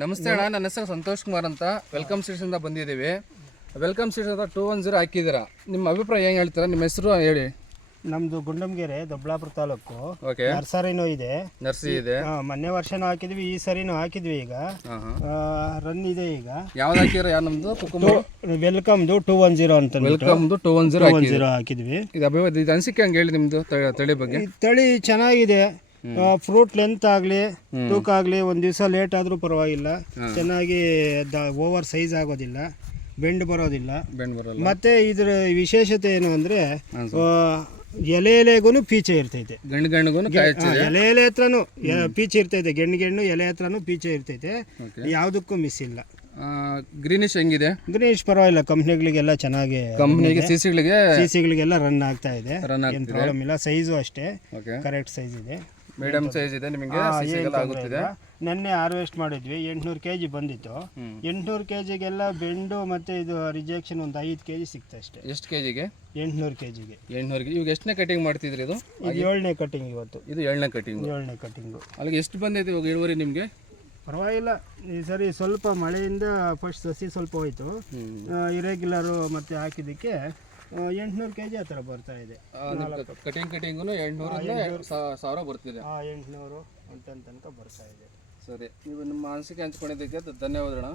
ನಮಸ್ತೆ ಅಣ್ಣ, ನನ್ನ ಹೆಸರು ಸಂತೋಷ್ ಕುಮಾರ್ ಅಂತ. ವೆಲ್ಕಮ್ ಸೀಡ್ಸಿಂದ ಬಂದಿದ್ದೀವಿ. ವೆಲ್ಕಮ್ ಸೀಡ್ಸ್ ಅಂತ 210 ಹಾಕಿದ್ದೀರಾ. ನಿಮ್ಮ ಅಭಿಪ್ರಾಯ ಏನು ಹೇಳ್ತೀರಾ? ನಿಮ್ಮ ಹೆಸರು ಹೇಳಿ. ನಮ್ಮದು ಗುಂಡಮಗೆರೆ, ದೊಡ್ಡಬಳ್ಳಾಪುರ ತಾಲೂಕು. ಓಕೆ. ನರ್ಸರಿನೂ ಇದೆ, ನರ್ಸಿ ಇದೆ. ಮೊನ್ನೆ ವರ್ಷನೂ ಹಾಕಿದ್ವಿ, ಈ ಸರಿನೂ ಹಾಕಿದ್ವಿ. ಈಗ ರನ್ ಇದೆ. ಈಗ ಯಾವ್ದು ಹಾಕಿರೋ? ಯಾವ ನಮ್ದು ಕುಕುಂಬರ್ ವೆಲ್ಕಮ್ದು 210 ಅಂತ. ವೆಲ್ಕಮ್ದು 210 ಹಾಕಿದ್ವಿ. ಇದು ಅನಿಸಿಕೆ ಹಂಗೆ ಹೇಳಿ ನಿಮ್ದು ತಳಿ ಬಗ್ಗೆ. ಈ ತಳಿ ಚೆನ್ನಾಗಿದೆ. ಫ್ರೂಟ್ ಲೆಂತ್ ಆಗಲಿ, ತೂಕ ಆಗಲಿ, ಒಂದು ದಿವಸ ಲೇಟ್ ಆದರೂ ಪರವಾಗಿಲ್ಲ. ಚೆನ್ನಾಗಿ ಓವರ್ ಸೈಜ್ ಆಗೋದಿಲ್ಲ, ಬೆಂಡ್ ಬರೋದಿಲ್ಲ. ಮತ್ತೆ ಇದರ ವಿಶೇಷತೆ ಏನು ಅಂದರೆ ಎಲೆಗೂ ಪೀಚೆ ಇರ್ತೈತೆ. ಎಲೆ ಹತ್ರನೂ ಪೀಚೆ ಇರ್ತೈತೆ. ಗೆಣ್ಣು ಎಲೆ ಹತ್ರನೂ ಪೀಚೆ ಇರ್ತೈತೆ. ಯಾವುದಕ್ಕೂ ಮಿಸ್ ಇಲ್ಲ. ಗ್ರೀನಿಶ್ ಹೆಂಗಿದೆ? ಗ್ರೀನಿಶ್ ಪರವಾಗಿಲ್ಲ. ಕಂಪ್ನಿಗಳಿಗೆಲ್ಲ ಚೆನ್ನಾಗಿ, ಕಂಪ್ನಿಗೆ ಸಿಸಿಗಳಿಗೆಲ್ಲ ರನ್ ಆಗ್ತಾ ಇದೆ. ಏನು ಪ್ರಾಬ್ಲಮ್ ಇಲ್ಲ. ಸೈಜು ಅಷ್ಟೇ ಕರೆಕ್ಟ್ ಸೈಜ್ ಇದೆ. ಮೀಡಿಯಂ ಸೈಜ್ ಇದೆ. ನಿಮಗೆ ಆಗುತ್ತಿದೆ. ನೆನ್ನೆ ಹಾರ್ವೆಸ್ಟ್ ಮಾಡಿದ್ವಿ. 800 kg ಬಂದಿತ್ತು. 800 kgಗೆಲ್ಲ ಬೆಂಡು ಮತ್ತೆ ಇದು ರಿಜೆಕ್ಷನ್ ಒಂದು 5 kg ಸಿಕ್ತು ಅಷ್ಟೇ. ಎಷ್ಟು ಕೆಜಿಗೆ? 800 kgಗೆ. ಇವಾಗ ಎಷ್ಟನೇ ಕಟಿಂಗ್ ಮಾಡ್ತಿದ್ರಿ? ಇದು 7ನೇ ಕಟಿಂಗ್. ಇವತ್ತು ಇದು 7ನೇ ಕಟಿಂಗು. ಅಲ್ಲಿಗೆ ಎಷ್ಟು ಬಂದಿದೆ ಇವಾಗ ಇಳುವರಿ ನಿಮಗೆ? ಪರವಾಗಿಲ್ಲ. ಈ ಸರಿ ಸ್ವಲ್ಪ ಮಳೆಯಿಂದ ಫಸ್ಟ್ ಸಸಿ ಸ್ವಲ್ಪ ಹೋಯ್ತು. ಇರೆಗ್ಯುಲರು ಮತ್ತೆ ಹಾಕಿದ್ದಕ್ಕೆ 800 kg ಆ ಥರ ಬರ್ತಾ ಇದೆ. ಕಟಿಂಗು 800 ಬರ್ತಿದೆ. 800 ಅಂತ ತನಕ ಬರ್ತಾ ಇದೆ. ಸರಿ, ನೀವು ನಿಮ್ಮ ಅನಿಸಿಕೆ ಹಂಚ್ಕೊಂಡಿದ್ದಕ್ಕೆ ಧನ್ಯವಾದಗಳು.